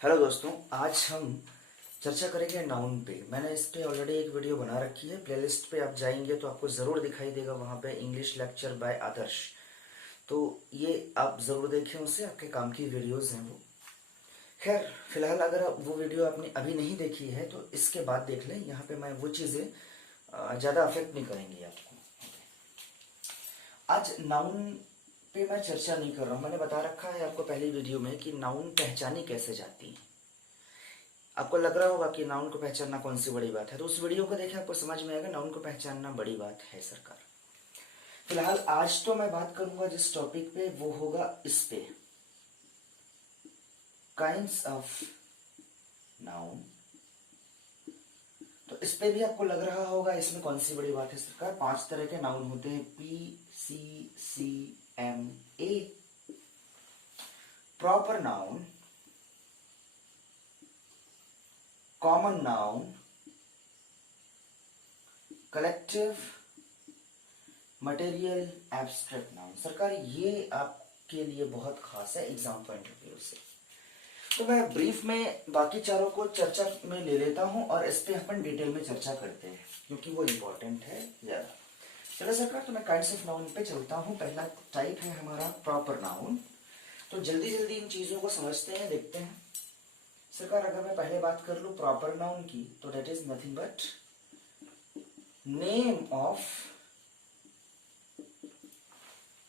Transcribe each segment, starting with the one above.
Hello दोस्तों, आज हम चर्चा करेंगे नाउन पे। मैंने इस पे ऑलरेडी एक वीडियो बना रखी है। प्लेलिस्ट पे आप जाएंगे तो आपको ज़रूर दिखाई देगा, वहाँ पे इंग्लिश लेक्चर बाय आदर्श। तो ये आप ज़रूर देखें, उससे आपके काम की वीडियोस हैं वो। खैर, फिलहाल अगर आप वो वीडियो आपने अभी नहीं देखी है तो इसके बाद देख लें। यहाँ पे मैं वो चीज़ें ज़्यादा अफेक्ट नहीं करेंगी आपको। आज नाउन पे मैं चर्चा नहीं कर रहा हूँ। मैंने बता रखा है आपको पहली वीडियो में कि नाउन पहचानी कैसे जाती है। आपको लग रहा होगा कि नाउन को पहचानना कौन सी बड़ी बात है, तो उस वीडियो को देखें, आपको समझ में आएगा नाउन को पहचानना बड़ी बात है सरकार। फिलहाल आज तो मैं बात करूंगा जिस टॉपिक पे, वो होगा इस पे, काइंड्स ऑफ नाउन। तो इस पे भी आपको लग रहा होगा इसमें कौन सी बड़ी बात है सरकार। 5 तरह के नाउन होते हैं, PCCMA। Proper noun, common noun, collective, material, abstract noun. सरकार ये आपके लिए बहुत खास है एग्जाम पॉइंट ऑफ व्यू से। तो मैं ब्रीफ में बाकी चारों को चर्चा में ले लेता हूं और इस पे अपन डिटेल में चर्चा करते हैं, क्योंकि वो इंपॉर्टेंट है ज्यादा। चलो सरकार, तो मैं काइंड्स ऑफ नाउन पे चलता हूं। पहला टाइप है हमारा प्रॉपर नाउन। तो जल्दी जल्दी इन चीजों को समझते हैं, देखते हैं सरकार। अगर मैं पहले बात कर लूं प्रॉपर नाउन की, तो that is nothing but name of,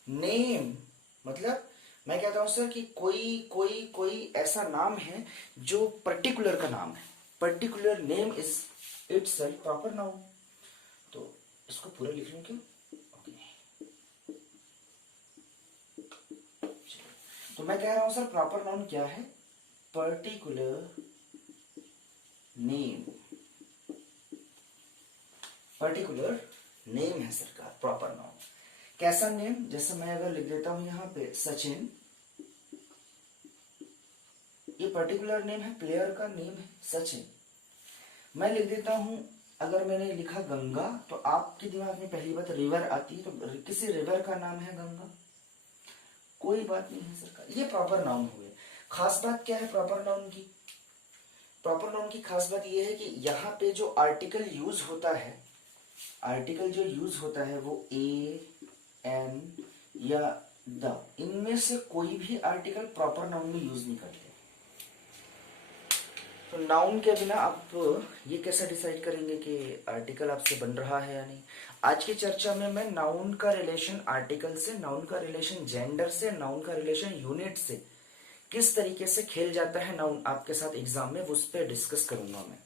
name मतलब मैं कहता हूं सर कि कोई कोई कोई ऐसा नाम है जो पर्टिकुलर का नाम है। Particular name is itself proper noun. तो इसको पूरा लिख लूं क्यों? ओके, तो मैं कह रहा हूं सर प्रॉपर नाउन क्या है? Particular name. पर्टिकुलर नेम है सरकार प्रॉपर नाउन। कैसा नेम? जैसे मैं अगर लिख देता हूं यहां पे सचिन, ये पर्टिकुलर नेम है, प्लेयर का नेम है सचिन। मैं लिख देता हूं, अगर मैंने लिखा गंगा, तो आपके दिमाग में पहली बात रिवर आती है। तो किसी रिवर का नाम है गंगा? कोई बात नहीं है सरकार, ये प्रॉपर नाउन हुए। खास बात क्या है प्रॉपर नाउन की? प्रॉपर नाउन की खास बात यह है कि यहाँ पे जो आर्टिकल यूज होता है, आर्टिकल जो यूज होता है वो ए, एन या द, इनमें से कोई भी आर्टिकल प्रॉपर नाउन में यूज नहीं करते। तो नाउन के बिना आप ये कैसे डिसाइड करेंगे कि आर्टिकल आपसे बन रहा है या नहीं? आज की चर्चा में मैं नाउन का रिलेशन आर्टिकल से, नाउन का रिलेशन जेंडर से, नाउन का रिलेशन यूनिट से, किस तरीके से खेल जाता है नाउन आपके साथ एग्जाम में, उस पर डिस्कस करूंगा मैं।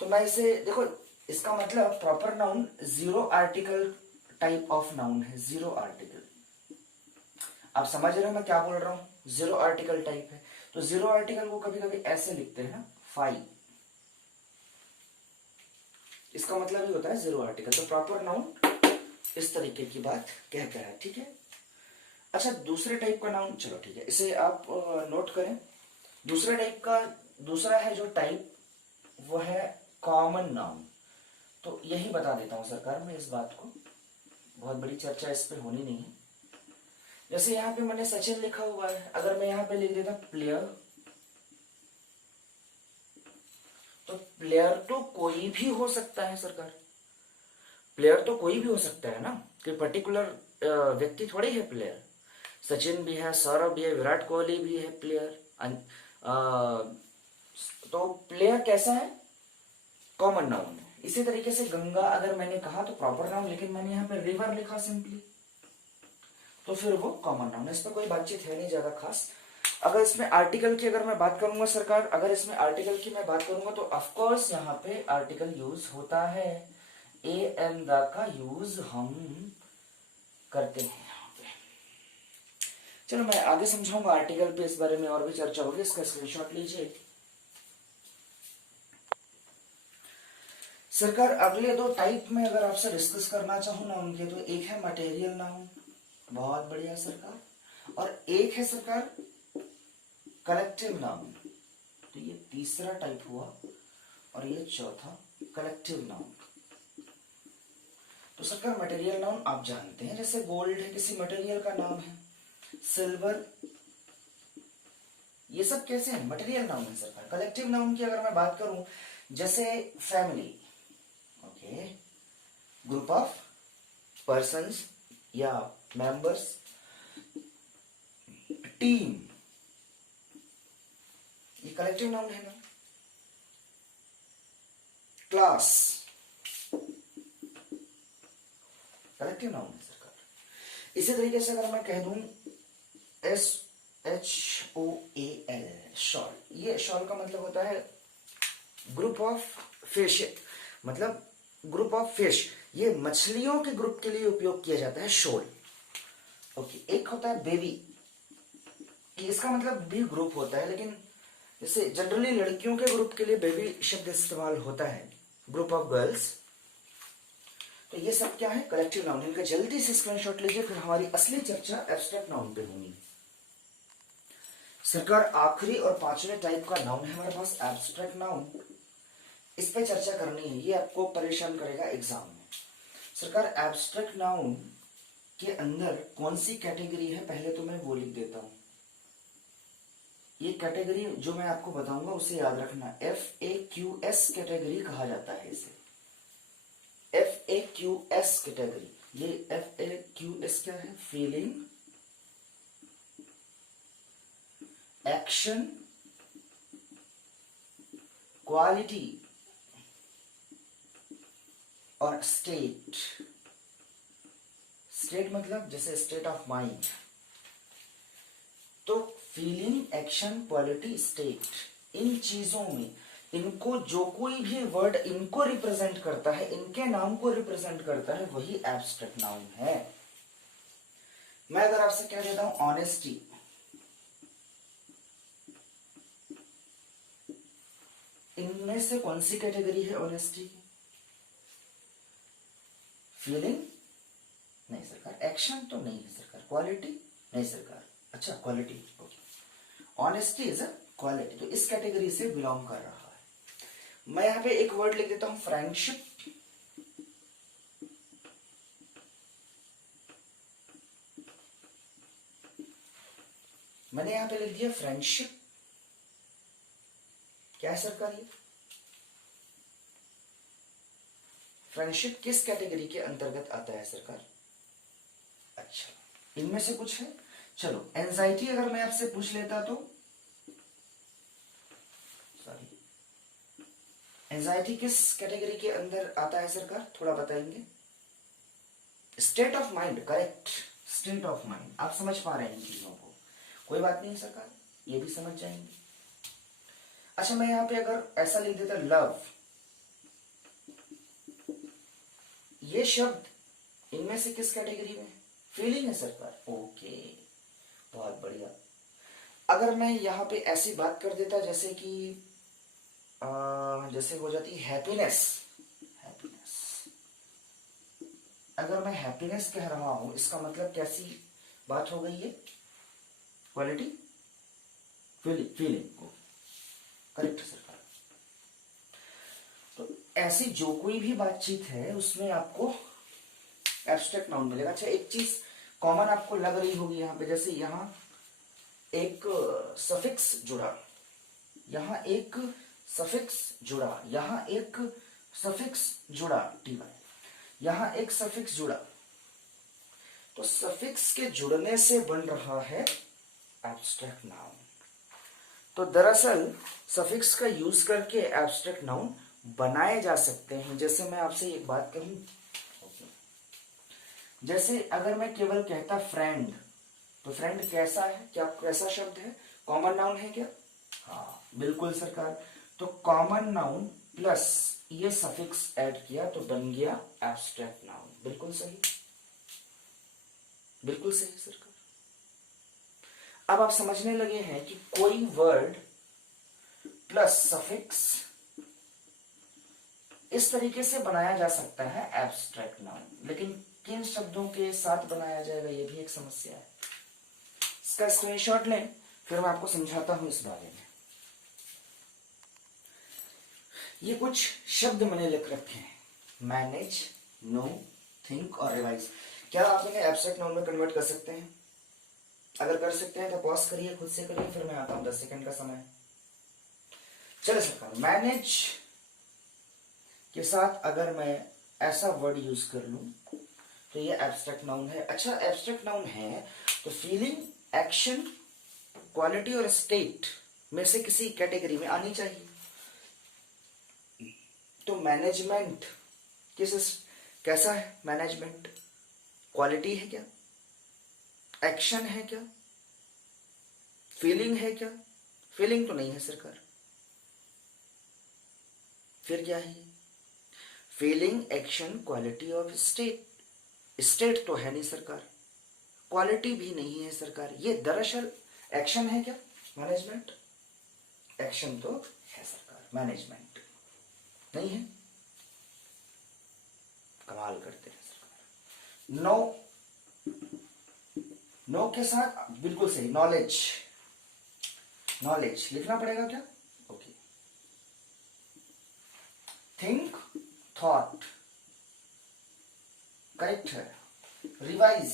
तो मैं इसे देखो, इसका मतलब proper noun zero article type of noun है। जीरो आर्टिकल, आप समझ रहे हो मैं क्या बोल रहा हूं? जीरो आर्टिकल टाइप है। तो जीरो आर्टिकल को कभी कभी ऐसे लिखते हैं, फाइव। इसका मतलब ही होता है जीरो आर्टिकल। तो प्रॉपर नाउन इस तरीके की बात कहता है, ठीक है। अच्छा, दूसरे टाइप का नाउन, चलो ठीक है, इसे आप नोट करें। दूसरे टाइप का, दूसरा है जो टाइप, वो है कॉमन नाउन। तो यही बता देता हूं सरकार मैं इस बात को, बहुत बड़ी चर्चा इस पे होनी नहीं है। जैसे यहाँ पे मैंने सचिन लिखा हुआ है, अगर मैं यहाँ पे लिख देता प्लेयर, तो प्लेयर तो कोई भी हो सकता है सरकार। प्लेयर तो कोई भी हो सकता है ना, कि पर्टिकुलर व्यक्ति थोड़ी है प्लेयर। सचिन भी है, सौरभ भी है, विराट कोहली भी है प्लेयर। तो प्लेयर कैसा है? कॉमन नाउन है। इसी तरीके से गंगा अगर मैंने कहा तो प्रॉपर नाउन, लेकिन मैंने यहाँ पे रिवर लिखा सिंपली, तो फिर वो कॉमन नाउन है। इस पर कोई बातचीत है नहीं ज्यादा खास। अगर इसमें आर्टिकल की अगर मैं बात करूंगा सरकार, अगर इसमें आर्टिकल की मैं बात करूंगा तो ऑफकोर्स यहाँ पे आर्टिकल यूज होता है। ए एन द का यूज हम करते हैं यहाँ पे। चलो मैं आगे समझाऊंगा आर्टिकल पे, इस बारे में और भी चर्चा होगी। इसका स्क्रीनशॉट लीजिए सरकार। अगले दो टाइप में अगर आपसे डिस्कस करना चाहूँ नाउन के, तो एक है मटेरियल नाउन, बहुत बढ़िया सरकार, और एक है सरकार कलेक्टिव नाउन। तो ये तीसरा टाइप हुआ और ये चौथा कलेक्टिव नाउन। तो सरकार मटेरियल नाउन आप जानते हैं, जैसे गोल्ड है किसी मटेरियल का नाम है, सिल्वर ये सब कैसे है? मटेरियल नाउन है सरकार। कलेक्टिव नाउन की अगर मैं बात करूं, जैसे family, okay, group of persons या मेंबर्स, टीम, ये कलेक्टिव नाउन है ना। क्लास कलेक्टिव नाउन है सरकार। इसी तरीके से अगर मैं कह दूं SHOAL, शॉल, ये शॉल का मतलब होता है ग्रुप ऑफ फिश, मतलब ग्रुप ऑफ फिश, ये मछलियों के ग्रुप के लिए उपयोग किया जाता है शोल। ओके, एक होता है बेबी, इसका मतलब भी ग्रुप होता है, लेकिन जैसे जनरली लड़कियों के ग्रुप के लिए बेबी शब्द इस्तेमाल होता है, ग्रुप ऑफ गर्ल्स। तो ये सब क्या है? Collective noun. इनका जल्दी से स्क्रीनशॉट लीजिए, फिर हमारी असली चर्चा एब्स्ट्रैक्ट नाउन पे होगी। सरकार आखिरी और पांचवें टाइप का नाउन है हमारे पास एब्स्ट्रैक्ट नाउन, इस पे चर्चा करनी है, ये आपको परेशान करेगा एग्जाम में। सरकार एब्स्ट्रैक्ट नाउन के अंदर कौन सी कैटेगरी है, पहले तो मैं वो लिख देता हूं। ये कैटेगरी जो मैं आपको बताऊंगा उसे याद रखना, FAQS कैटेगरी कहा जाता है इसे, FAQS कैटेगरी। ये FAQS क्या है? फीलिंग, एक्शन, क्वालिटी और स्टेट। स्टेट मतलब जैसे स्टेट ऑफ माइंड। तो फीलिंग, एक्शन, क्वालिटी, स्टेट, इन चीजों में इनको जो कोई भी वर्ड इनको रिप्रेजेंट करता है, इनके नाम को रिप्रेजेंट करता है, वही एब्स्ट्रैक्ट नाउन है। मैं अगर आपसे कह देता हूं ऑनेस्टी, इनमें से कौन सी कैटेगरी है ऑनेस्टी की? फीलिंग नहीं सरकार, एक्शन तो नहीं है सरकार, क्वालिटी नहीं सरकार, अच्छा quality, okay, honesty is a quality, तो इस कैटेगरी से बिलोंग कर रहा है। मैं यहां पे एक वर्ड लिख देता हूं फ्रेंडशिप, मैंने यहां पे लिख दिया फ्रेंडशिप। क्या है सरकार? ये फ्रेंडशिप किस कैटेगरी के अंतर्गत आता है सरकार? अच्छा, इनमें से कुछ है। चलो, एंजाइटी अगर मैं आपसे पूछ लेता तो, सॉरी, एंजाइटी किस कैटेगरी के अंदर आता है सरकार, थोड़ा बताएंगे? State of mind, correct, state of mind. आप समझ पा रहे हैं इन चीजों को? कोई बात नहीं सरकार, ये भी समझ जाएंगे। अच्छा, मैं यहां पे अगर ऐसा लिख देता लव, ये शब्द इनमें से किस कैटेगरी में? फीलिंग है सरकार, ओके, बहुत बढ़िया। अगर मैं यहां पे ऐसी बात कर देता जैसे कि जैसे हो जाती हैप्पीनेस, हैप्पीनेस, अगर मैं हैप्पीनेस कह रहा हूं, इसका मतलब कैसी बात हो गई है? क्वालिटी, फीलिंग, फीलिंग, करेक्ट सरकार। तो ऐसी जो कोई भी बातचीत है उसमें आपको एब्स्ट्रैक्ट नाउन मिलेगा। अच्छा, एक चीज कॉमन आपको लग रही होगी यहां पे, जैसे यहां एक सफिक्स जुड़ा, यहां एक सफिक्स जुड़ा, यहां एक सफिक्स जुड़ा, TY, यहां एक सफिक्स जुड़ा, तो सफिक्स के जुड़ने से बन रहा है एब्स्ट्रैक्ट नाउन। तो दरअसल सफिक्स का यूज करके एब्स्ट्रैक्ट नाउन बनाए जा सकते हैं। जैसे मैं आपसे एक बात कहूं, जैसे अगर मैं केवल कहता फ्रेंड, तो फ्रेंड कैसा है, क्या कैसा शब्द है? कॉमन नाउन है क्या? हाँ बिल्कुल सरकार। तो कॉमन नाउन प्लस ये सफिक्स ऐड किया तो बन गया एब्स्ट्रैक्ट नाउन। बिल्कुल सही, बिल्कुल सही सरकार। अब आप समझने लगे हैं कि कोई वर्ड प्लस सफिक्स इस तरीके से बनाया जा सकता है एब्स्ट्रैक्ट नाउन, लेकिन किन शब्दों के साथ बनाया जाएगा ये भी एक समस्या है। इसका स्क्रीनशॉट लें, फिर मैं आपको समझाता हूं इस बारे में। ये कुछ शब्द मैंने लिख रखे हैं, मैनेज, नो, थिंक और रिवाइज। क्या आप इन्हें एब्स्ट्रैक्ट नाउन में कन्वर्ट कर सकते हैं? अगर कर सकते हैं तो पॉज करिए, खुद से करिए, फिर मैं आता हूं, 10 सेकंड का समय। चलो सरकार, मैनेज के साथ अगर मैं ऐसा वर्ड यूज कर लूं तो ये एब्स्ट्रैक्ट नाउन है। अच्छा, एब्स्ट्रैक्ट नाउन है तो फीलिंग, एक्शन, क्वालिटी और स्टेट में से किसी कैटेगरी में आनी चाहिए। तो मैनेजमेंट कैसा है? मैनेजमेंट क्वालिटी है क्या? एक्शन है क्या? फीलिंग है क्या? फीलिंग तो नहीं है सरकार, फिर क्या है? फीलिंग, एक्शन, क्वालिटी और स्टेट। स्टेट तो है नहीं सरकार, क्वालिटी भी नहीं है सरकार। ये दरअसल एक्शन है क्या? मैनेजमेंट एक्शन तो है सरकार, मैनेजमेंट नहीं है। कमाल करते हैं सरकार। नो, नो के साथ बिल्कुल सही, नॉलेज। नॉलेज लिखना पड़ेगा क्या? ओके। थिंक, थॉट करेक्ट है। रिवाइज,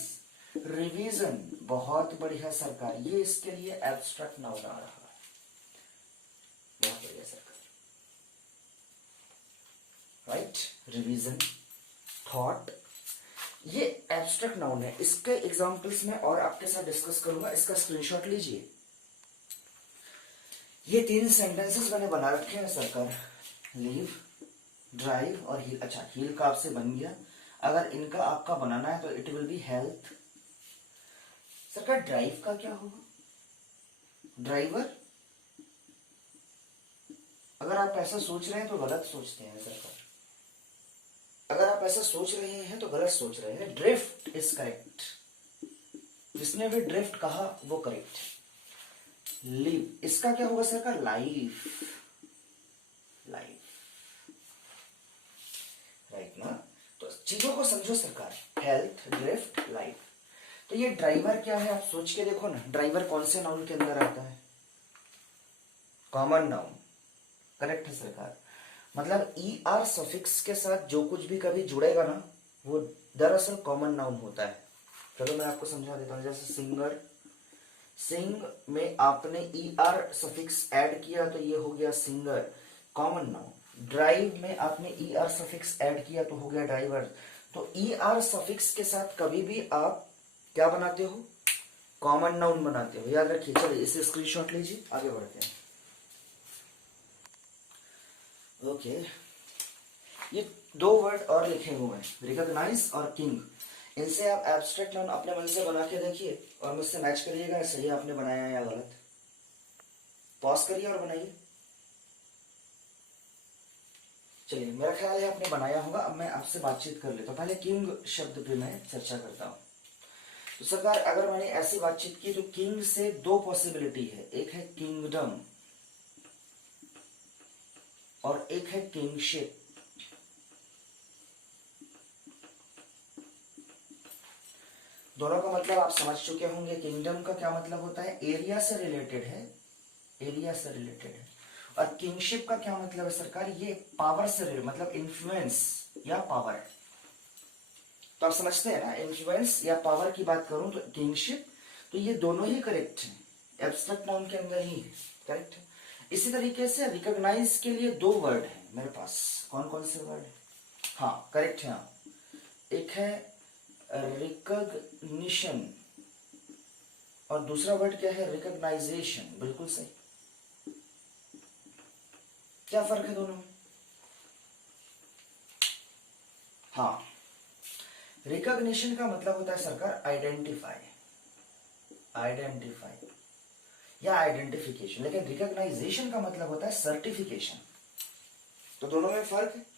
रिवीजन बहुत बढ़िया सरकार, ये इसके लिए एब्स्ट्रैक्ट नाउन आ रहा है, बहुत बढ़िया सरकार। राइट, रिवीजन, थॉट, ये एब्स्ट्रैक्ट नाउन है। इसके एग्जांपल्स में और आपके साथ डिस्कस करूंगा, इसका स्क्रीनशॉट लीजिए। ये 3 सेंटेंसेस मैंने बना रखे हैं सरकार, लीव, ड्राइव और हील। अच्छा, हील का आपसे बन गया, अगर इनका आपका बनाना है तो इट विल बी हेल्थ। सरकार ड्राइव का क्या होगा? ड्राइवर। अगर आप ऐसा सोच रहे हैं तो गलत सोचते हैं सरकार, अगर आप ऐसा सोच रहे हैं तो गलत सोच रहे हैं। ड्रिफ्ट इज करेक्ट, जिसने भी ड्रिफ्ट कहा वो करेक्ट। लिव, इसका क्या होगा सरकार? लाइफ। लाइफ, राइट ना? तो चीजों को समझो सरकार, हेल्थ, ड्रिफ्ट, लाइफ। तो ये ड्राइवर क्या है, आप सोच के देखो ना, ड्राइवर कौन से नाउन के अंदर आता है? कॉमन नाउन, करेक्ट है सरकार। मतलब ई आर सफिक्स के साथ जो कुछ भी कभी जुड़ेगा ना, वो दरअसल कॉमन नाउन होता है। चलो मैं आपको समझा देता हूं। जैसे सिंगर, सिंग में आपने ई आर सफिक्स ऐड किया तो ये हो गया सिंगर, कॉमन नाउन। ड्राइव में आपने ई आर सफिक्स ऐड किया तो हो गया ड्राइवर। तो ई आर सफिक्स के साथ कभी भी आप क्या बनाते हो? कॉमन नाउन बनाते हो, याद रखिए। चलिए इसे स्क्रीनशॉट लीजिए, आगे बढ़ते हैं। ओके, ये 2 वर्ड और लिखे हुए हैं, रिकॉग्नाइज और किंग। इनसे आप एब्स्ट्रैक्ट नाउन अपने मन से बना के देखिए और मुझसे मैच करिएगा, सही आपने बनाया है या गलत। पॉज करिए और बनाइए। चलिए, मेरा ख्याल है आपने बनाया होगा। अब मैं आपसे बातचीत कर लेता हूँ, पहले किंग शब्द पे मैं चर्चा करता हूँ। तो सरकार, अगर मैंने ऐसी बातचीत की तो किंग से 2 पॉसिबिलिटी है, एक है किंगडम और एक है किंगशिप। दोनों का मतलब आप समझ चुके होंगे। किंगडम का क्या मतलब होता है? एरिया से रिलेटेड है, एरिया से रिलेटेड है। और किंगशिप का क्या मतलब है सरकार? ये पावर से रिलेटेड, मतलब इन्फ्लुएंस या पावर। तो आप समझते हैं ना, इन्फ्लुएंस या पावर की बात करूं तो किंगशिप। तो ये दोनों ही करेक्ट है, एब्स्ट्रैक्ट नाउन के अंदर ही है, करेक्ट है। इसी तरीके से रिकॉग्नाइज के लिए 2 वर्ड है मेरे पास। कौन कौन से वर्ड है? हाँ करेक्ट है, हाँ। एक है रिकॉग्निशन और दूसरा वर्ड क्या है? रिकॉग्नाइजेशन। बिल्कुल सही। क्या फर्क है दोनों में? हाँ, रिकॉग्निशन का मतलब होता है सरकार आइडेंटिफाई, आइडेंटिफाई या आइडेंटिफिकेशन, लेकिन रिकॉग्नाइजेशन का मतलब होता है सर्टिफिकेशन। तो दोनों में फर्क है।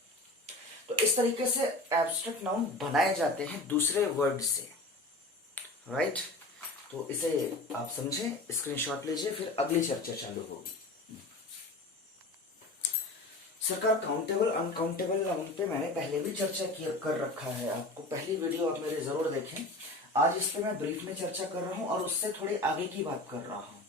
तो इस तरीके से एब्स्ट्रैक्ट नाउन बनाए जाते हैं दूसरे वर्ड से, राइट? तो इसे आप समझें, स्क्रीनशॉट लीजिए, फिर अगली चर्चा चालू होगी। सरकार, काउंटेबल अनकाउंटेबल नाउन पे मैंने पहले भी चर्चा कर रखा है, आपको पहली वीडियो आप मेरे जरूर देखें। आज इस पे मैं ब्रीफ में चर्चा कर रहा हूं और उससे थोड़ी आगे की बात कर रहा हूं।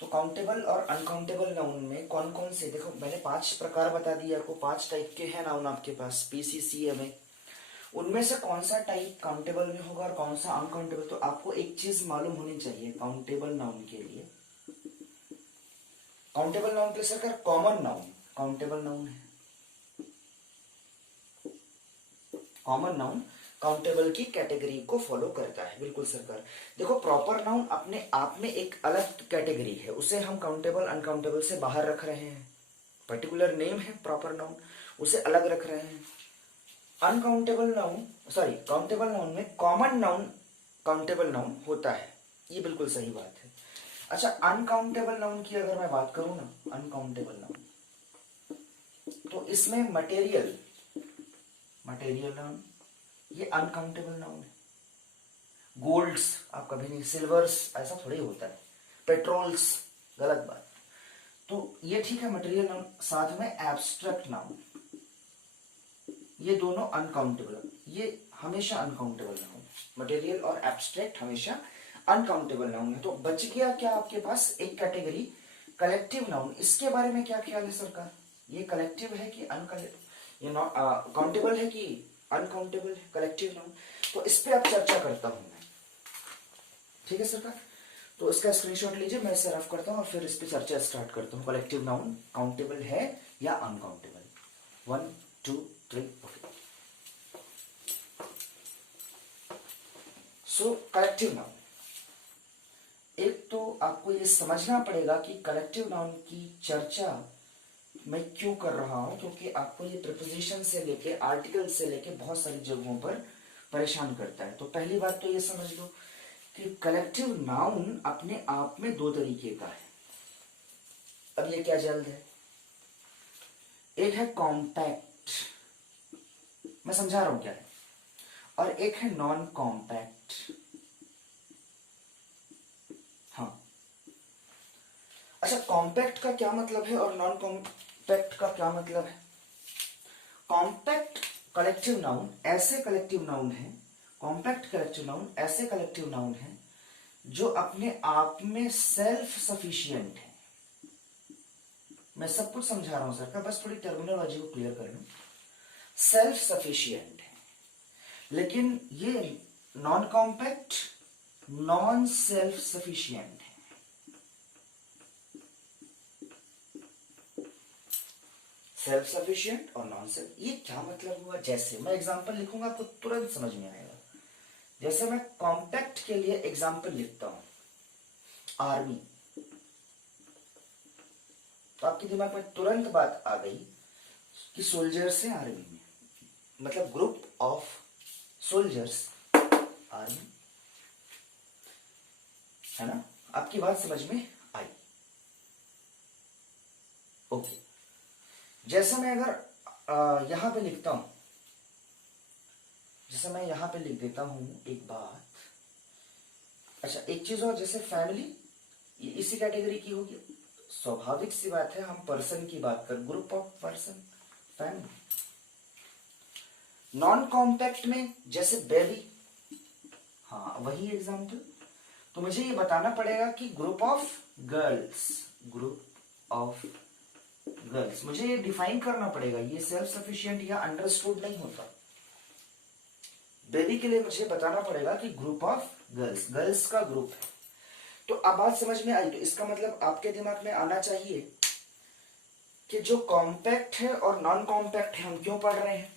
तो काउंटेबल और अनकाउंटेबल नाउन में कौन कौन से, देखो मैंने 5 प्रकार बता दिए आपको, 5 टाइप के हैं नाउन आपके पास पीसीसीए में। उनमें से कौन सा टाइप काउंटेबल में होगा और कौन सा अनकाउंटेबल। तो आपको एक चीज मालूम होनी चाहिए काउंटेबल नाउन के लिए। काउंटेबल नाउन के लिए सरकार कॉमन नाउन, काउंटेबल नाउन है कॉमन नाउन, काउंटेबल की कैटेगरी को फॉलो करता है। बिल्कुल सरकार। देखो प्रॉपर नाउन अपने आप में एक अलग कैटेगरी है, उसे हम काउंटेबल अनकाउंटेबल से बाहर रख रहे हैं। पर्टिकुलर नेम है प्रॉपर नाउन, उसे अलग रख रहे हैं। Uncountable noun sorry countable noun में कॉमन नाउन काउंटेबल नाउन होता है, ये बिल्कुल सही बात है। अच्छा अनकाउंटेबल नाउन की अगर मैं बात करूं ना, अनकाउंटेबल नाउन तो इसमें मटेरियल नाउन ये अनकाउंटेबल नाउन है। गोल्ड्स आप कभी नहीं, सिल्वर्स ऐसा थोड़ी होता है, पेट्रोल्स गलत बात। तो ये ठीक है मटेरियल नाउन। साथ में एब्स्ट्रैक्ट नाउन, ये दोनों अनकाउंटेबल, ये हमेशा अनकाउंटेबल नाउन। मटेरियल और एब्स्ट्रैक्ट हमेशा अनकाउंटेबल नाउन है। तो बच गया क्या आपके पास एक कैटेगरी कलेक्टिव नाउन। इसके बारे में क्या ख्याल है सरकार, ये कलेक्टिव है कि ये काउंटेबल है कि अनकाउंटेबल है कलेक्टिव नाउन। तो इस पे अब चर्चा करता हूं मैं, ठीक है सरकार। तो इसका स्क्रीनशॉट लीजिए, मैं इसे रफ करता हूं और फिर इस पे चर्चा स्टार्ट करता हूं। कलेक्टिव नाउन काउंटेबल है या अनकाउंटेबल। 1 2 3 ओके। सो कलेक्टिव नाउन, एक तो आपको ये समझना पड़ेगा कि कलेक्टिव नाउन की चर्चा मैं क्यों कर रहा हूं, क्योंकि आपको ये प्रीपोजिशन से लेके आर्टिकल से लेके बहुत सारी जगहों पर परेशान करता है। तो पहली बात तो ये समझ लो कि कलेक्टिव नाउन अपने आप में दो तरीके का है। अब ये क्या जल्द है, एक है कॉम्पैक्ट, मैं समझा रहा हूं क्या है, और एक है नॉन कॉम्पैक्ट। हाँ अच्छा, कॉम्पैक्ट का क्या मतलब है और नॉन कॉम्पैक्ट का क्या मतलब है। कॉम्पैक्ट कलेक्टिव नाउन ऐसे कलेक्टिव नाउन है, कॉम्पैक्ट कलेक्टिव नाउन ऐसे कलेक्टिव नाउन है जो अपने आप में सेल्फ सफिशिएंट है। मैं सब कुछ समझा रहा हूं सर का, बस थोड़ी टर्मिनोलॉजी को क्लियर कर लूं। सेल्फ सफिशिएंट है, लेकिन ये non compact non self sufficient है। सेल्फ सफिशिएंट और नॉन सेल्फ, ये क्या मतलब हुआ। जैसे मैं एग्जांपल लिखूंगा आपको तुरंत समझ में आएगा। जैसे मैं कॉम्पैक्ट के लिए एग्जांपल लिखता हूं आर्मी, तो आपके दिमाग में तुरंत बात आ गई कि सोल्जर्स हैं आर्मी में, मतलब ग्रुप ऑफ सोल्जर्स आर्मी, है ना। आपकी बात समझ में आई, ओके। जैसे मैं अगर यहां पे लिखता हूं, जैसे मैं यहां पे लिख देता हूं एक बात। अच्छा एक चीज और, जैसे फैमिली ये इसी कैटेगरी की होगी, स्वाभाविक सी बात है, हम पर्सन की बात कर, group of person family. Non compact में जैसे बेबी, हाँ वही एग्जांपल। तो मुझे ये बताना पड़ेगा कि group of girls, group of girls, मुझे ये डिफाइन करना पड़ेगा। ये सेल्फ सफिशिएंट या अंडरस्टूड नहीं होता। बेबी के लिए मुझे बताना पड़ेगा कि ग्रुप ऑफ गर्ल्स, गर्ल्स का ग्रुप है। तो अब बात समझ में आई। तो इसका मतलब आपके दिमाग में आना चाहिए कि जो कॉम्पैक्ट है और नॉन कॉम्पैक्ट है हम क्यों पढ़ रहे हैं।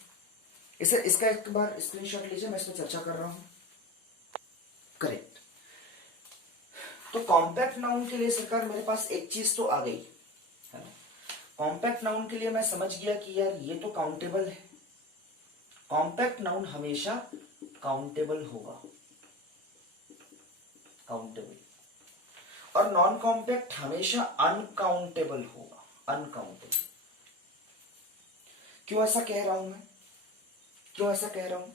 इसे इसका एक बार स्क्रीनशॉट लीजिए, मैं इस पर चर्चा कर रहा हूं। करेक्ट। तो कॉम्पैक्ट नाउन के लिए सरकार मेरे पास एक चीज तो आ गई है ना। कॉम्पैक्ट नाउन के लिए मैं समझ गया कि यार ये तो काउंटेबल है, कॉम्पैक्ट नाउन हमेशा काउंटेबल होगा, काउंटेबल, और नॉन कॉम्पैक्ट हमेशा अनकाउंटेबल होगा, अनकाउंटेबल। क्यों ऐसा कह रहा हूं मैं, क्यों ऐसा कह रहा हूं।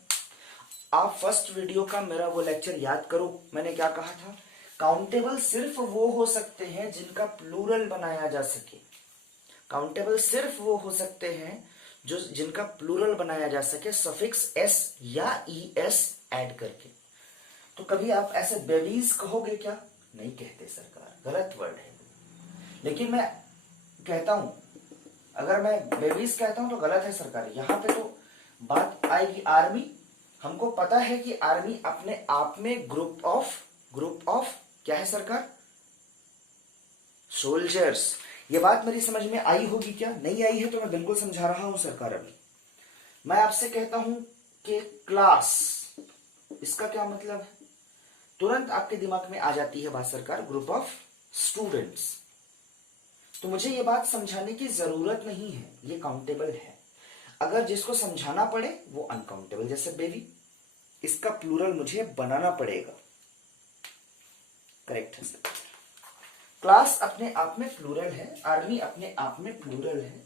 आप फर्स्ट वीडियो का मेरा वो लेक्चर याद करो, मैंने क्या कहा था। काउंटेबल सिर्फ वो हो सकते हैं जिनका प्लूरल बनाया जा सके। काउंटेबल सिर्फ वो हो सकते हैं जो जिनका प्लूरल बनाया जा सके सफिक्स एस या ई एस ऐड करके। तो कभी आप ऐसे बेबीज कहोगे क्या, नहीं कहते सरकार, गलत वर्ड है। लेकिन मैं कहता हूं, अगर मैं बेबीज कहता हूं तो गलत है सरकार। यहां पे तो बात आएगी आर्मी हमको पता है कि आर्मी अपने आप में ग्रुप ऑफ क्या है सरकार? सोल्जर्स। ये बात मेरी समझ में आई होगी क्या? नहीं आई है तो मैं बिल्कुल समझा रहा हूं सरकार। अभी मैं आपसे कहता हूं कि क्लास, इसका क्या मतलब है? तुरंत आपके दिमाग में आ जाती है बात सरकार, ग्रुप ऑफ स्टूडेंट्स। तो मुझे ये बात समझाने की जरूरत नहीं है, ये काउंटेबल है। अगर जिसको समझाना पड़े वो अनकाउंटेबल, जैसे बेबी, इसका प्लूरल मुझे बनाना पड़ेगा। करेक्ट है सर। क्लास अपने आप में प्लूरल है, आर्मी अपने आप में प्लूरल है,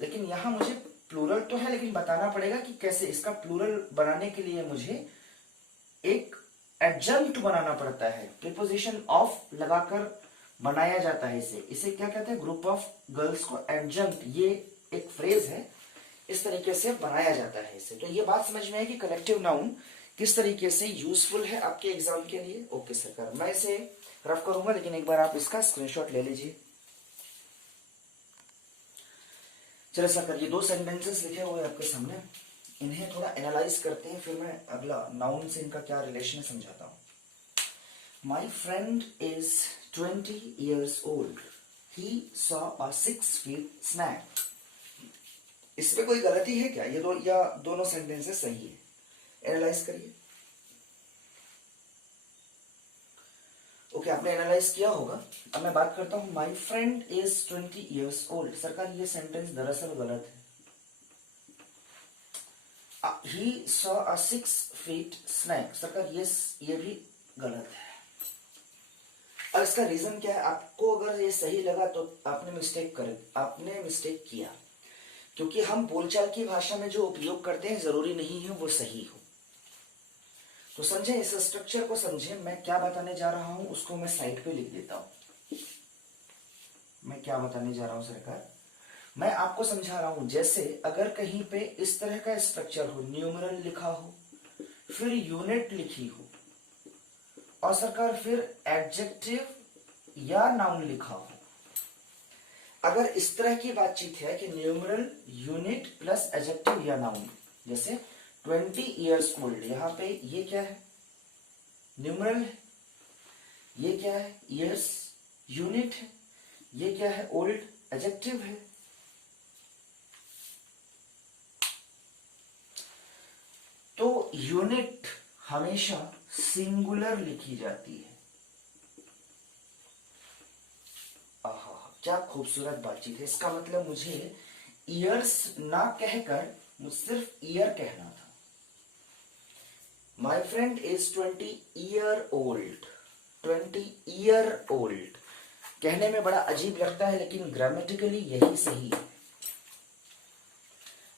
लेकिन यहां मुझे प्लूरल तो है लेकिन बताना पड़ेगा कि कैसे। इसका प्लूरल बनाने के लिए मुझे एक एडजंक्ट बनाना पड़ता है, प्रीपोजिशन ऑफ लगाकर बनाया जाता है इसे। इसे क्या कहते हैं? ग्रुप ऑफ गर्ल्स को एडजंक्ट, ये एक फ्रेज है, इस तरीके से बनाया जाता है इसे। तो ये बात समझ में है कि कलेक्टिव नाउन किस तरीके से यूजफुल है आपके एग्जाम के लिए। ओके सरकार, मैं इसे रफ करूंगा लेकिन एक बार आप इसका स्क्रीनशॉट ले लीजिए। चलो सरकार, ये 2 सेंटेंसेस लिखे हुए आपके सामने, इन्हें थोड़ा एनालाइज करते हैं, फिर मैं अगला नाउन से इनका क्या रिलेशन समझाता हूं। My friend is 20 years old. He saw a 6 feet snake. इसमें कोई गलती है क्या? ये या दोनों सेंटेंसेस सही है? एनालाइज करिए। ओके, आपने एनालाइज किया होगा। अब मैं बात करता हूं, my friend is 20 years old। सरकार, ये सेंटेंस दरअसल गलत है। He saw a 6 feet snake। सरकार, ये भी गलत है। और इसका रीजन क्या है? आपको अगर ये सही लगा तो आपने मिस्टेक किया, क्योंकि हम बोलचाल की भाषा में जो उपयोग करते हैं जरूरी नहीं है वो सही हो। तो समझे, इस स्ट्रक्चर को समझे। मैं क्या बताने जा रहा हूं उसको मैं साइड पे लिख देता हूं। मैं क्या बताने जा रहा हूं सरकार? मैं आपको समझा रहा हूं, जैसे अगर कहीं पे इस तरह का स्ट्रक्चर हो, न्यूमरल लिखा हो, फिर यूनिट लिखी हो, और सरकार फिर एडजेक्टिव या नाउन लिखा हो। अगर इस तरह की बातचीत है कि न्यूमरल, यूनिट प्लस एडजेक्टिव या नाउन, जैसे 20 years old, यहां पे ये क्या है? न्यूमरल है। ये क्या है? ईयर्स यूनिट है। ये क्या है? ओल्ड एडजेक्टिव है। तो यूनिट हमेशा सिंगुलर लिखी जाती है। आहा, क्या खूबसूरत बातचीत है। इसका मतलब मुझे ईयर्स ना कहकर मुझे सिर्फ ईयर कहना था। My friend is 20 year old। 20 year old कहने में बड़ा अजीब लगता है, लेकिन ग्रामेटिकली यही सही है।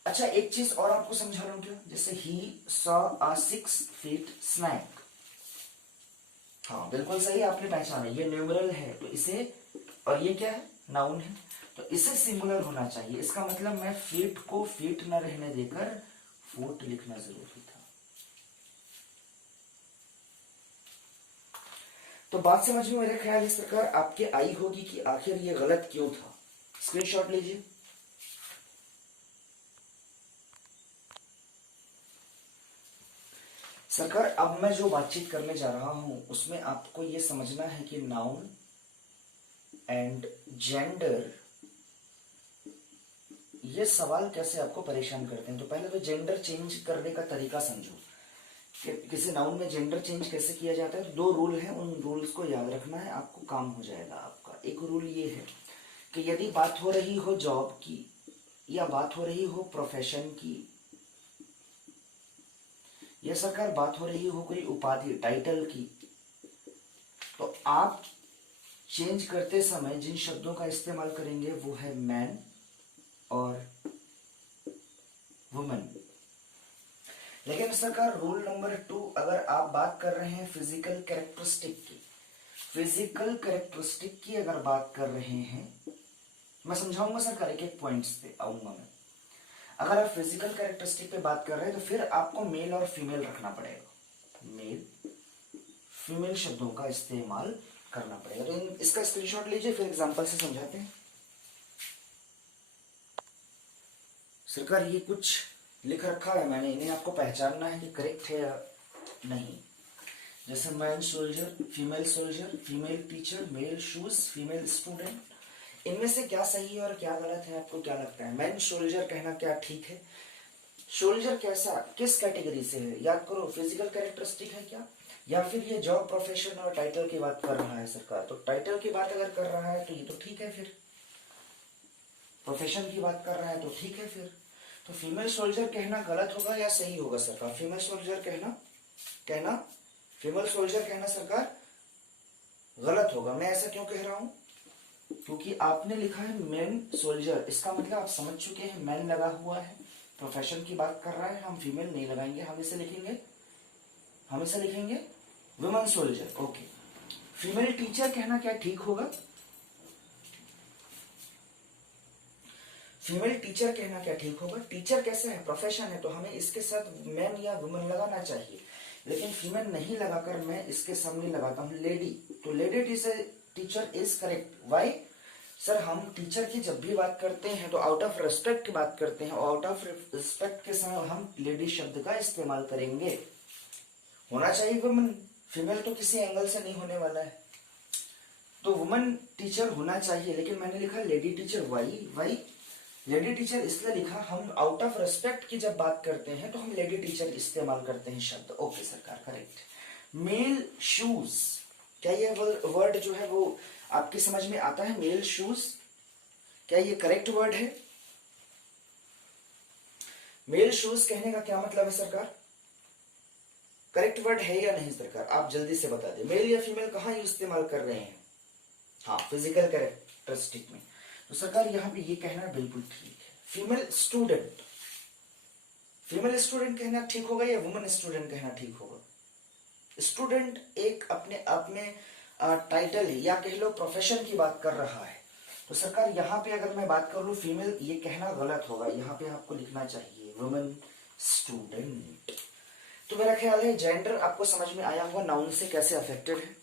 अच्छा, एक चीज और आपको समझा रहा हूं क्या? जैसे he saw a 6 feet snake। हाँ, बिल्कुल सही आपने पहचाना। ये न्यूमरल है तो इसे, और ये क्या है? नाउन है, तो इसे सिंगुलर होना चाहिए। इसका मतलब मैं फीट को फीट न रहने देकर फुट लिखना जरूरी था। तो बात समझ में मेरे ख्याल इस प्रकार आपके आई होगी कि आखिर ये गलत क्यों था। स्क्रीनशॉट लीजिए। सरकार, अब मैं जो बातचीत करने जा रहा हूं उसमें आपको ये समझना है कि नाउन एंड जेंडर, ये सवाल कैसे आपको परेशान करते हैं। तो पहले तो जेंडर चेंज करने का तरीका समझो कि किसी नाउन में जेंडर चेंज कैसे किया जाता है। तो 2 रूल हैं, उन रूल्स को याद रखना है, आपको काम हो जाएगा आपका। एक रूल ये है कि यदि बात हो रही हो जॉब की या बात हो रही हो प्रोफेशन की, या सरकार बात हो रही हो कोई उपाधि टाइटल की, तो आप चेंज करते समय जिन शब्दों का इस्तेमाल करेंगे वो है मैन और वुमन। लेकिन सरकार रूल नंबर 2, अगर आप बात कर रहे हैं फिजिकल कैरेक्टरिस्टिक की अगर बात कर रहे हैं, मैं समझाऊंगा सरकार, एक एक पॉइंट्स पे आऊंगा मैं। अगर आप फिजिकल कैरेक्टरिस्टिक पे बात कर रहे हैं तो फिर आपको मेल और फीमेल रखना पड़ेगा। मेल फीमेल शब्दों का इस्तेमाल करना पड़ेगा। तो इसका स्क्रीनशॉट लीजिए, फिर एग्जांपल से समझाते हैं। सरकार, ये कुछ लिख रखा है मैंने, इन्हें आपको पहचानना है कि करेक्ट है या नहीं। जैसे man soldier, female soldier, female teacher, male shoes, female student, इनमें से क्या सही है और क्या गलत है, आपको क्या लगता है? मैन सोल्जर कहना क्या ठीक है? सोल्जर कैसा, किस कैटेगरी से है? याद करो, फिजिकल कैरेक्टरिस्टिक है क्या, या फिर ये जॉब प्रोफेशन और टाइटल की बात कर रहा है सरकार? तो टाइटल की बात अगर कर रहा है तो ये तो ठीक है, फिर प्रोफेशन की बात कर रहा है तो ठीक है फिर। तो फीमेल सोल्जर कहना गलत होगा या सही होगा सरकार? फीमेल सोल्जर कहना कहना फीमेल सोल्जर कहना सरकार गलत होगा। मैं ऐसा क्यों कह रहा हूं? क्योंकि आपने लिखा है मैन सोल्जर, इसका मतलब आप समझ चुके हैं मैन लगा हुआ है, प्रोफेशन की बात कर रहा है, हम फीमेल नहीं लगाएंगे, हम इसे लिखेंगे women soldier. Okay, female teacher कहना क्या ठीक होगा? फीमेल टीचर कहना क्या ठीक होगा? टीचर कैसा है, प्रोफेशन है, तो हमें इसके साथ मैन या वुमेन लगाना चाहिए, लेकिन फीमेल नहीं लगाकर मैं इसके सामने लगाता हूं लेडी, तो lady teacher is correct. Why sir? हम टीचर की जब भी बात करते हैं तो आउट ऑफ रिस्पेक्ट की बात करते हैं, और आउट ऑफ रिस्पेक्ट के समय हम लेडी शब्द का इस्तेमाल करेंगे। होना चाहिए वुमेन, फीमेल तो किसी एंगल से नहीं होने वाला है, तो वुमेन टीचर होना चाहिए, लेकिन मैंने लिखा lady teacher. Why lady teacher इसलिए लिखा, हम आउट ऑफ रेस्पेक्ट की जब बात करते हैं तो हम लेडी टीचर इस्तेमाल करते हैं शब्द। ओके सरकार, करेक्ट। मेल शूज, क्या ये वर्ड जो है वो आपकी समझ में आता है? मेल शूज, क्या ये करेक्ट वर्ड है? मेल शूज कहने का क्या मतलब है सरकार? करेक्ट वर्ड है या नहीं सरकार? आप जल्दी से बता दें। मेल या फीमेल कहाँ इस्तेमाल कर रहे हैं? हाँ, फिजिकल कैरेक्टरिस्टिक में। तो सरकार यहाँ पे ये कहना बिल्कुल ठीक है। फीमेल स्टूडेंट, फीमेल स्टूडेंट कहना ठीक होगा या वुमेन स्टूडेंट कहना ठीक होगा? स्टूडेंट एक अपने आप में टाइटल है, या कह लो प्रोफेशन की बात कर रहा है, तो सरकार यहाँ पे अगर मैं बात कर लूं फीमेल, ये कहना गलत होगा, यहाँ पे आपको लिखना चाहिए वुमेन स्टूडेंट। तो मेरा ख्याल है जेंडर आपको समझ में आया होगा, नाउन से कैसे अफेक्टेड है,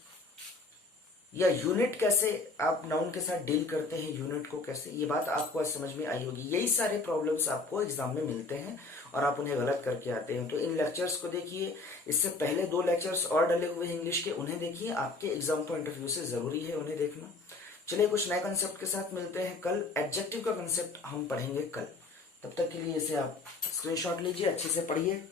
या यूनिट कैसे आप नाउन के साथ डील करते हैं, यूनिट को कैसे, ये बात आपको आज समझ में आई होगी। यही सारे प्रॉब्लम्स आपको एग्जाम में मिलते हैं और आप उन्हें गलत करके आते हैं। तो इन लेक्चर्स को देखिए, इससे पहले 2 लेक्चर्स और डले हुए हैं इंग्लिश के, उन्हें देखिए, आपके एग्जाम पॉइंट ऑफ व्यू से जरूरी है उन्हें देखना। चलिए कुछ नए कंसेप्ट के साथ मिलते हैं कल। एडजेक्टिव का कंसेप्ट हम पढ़ेंगे कल, तब तक के लिए इसे आप स्क्रीनशॉट लीजिए, अच्छे से पढ़िए।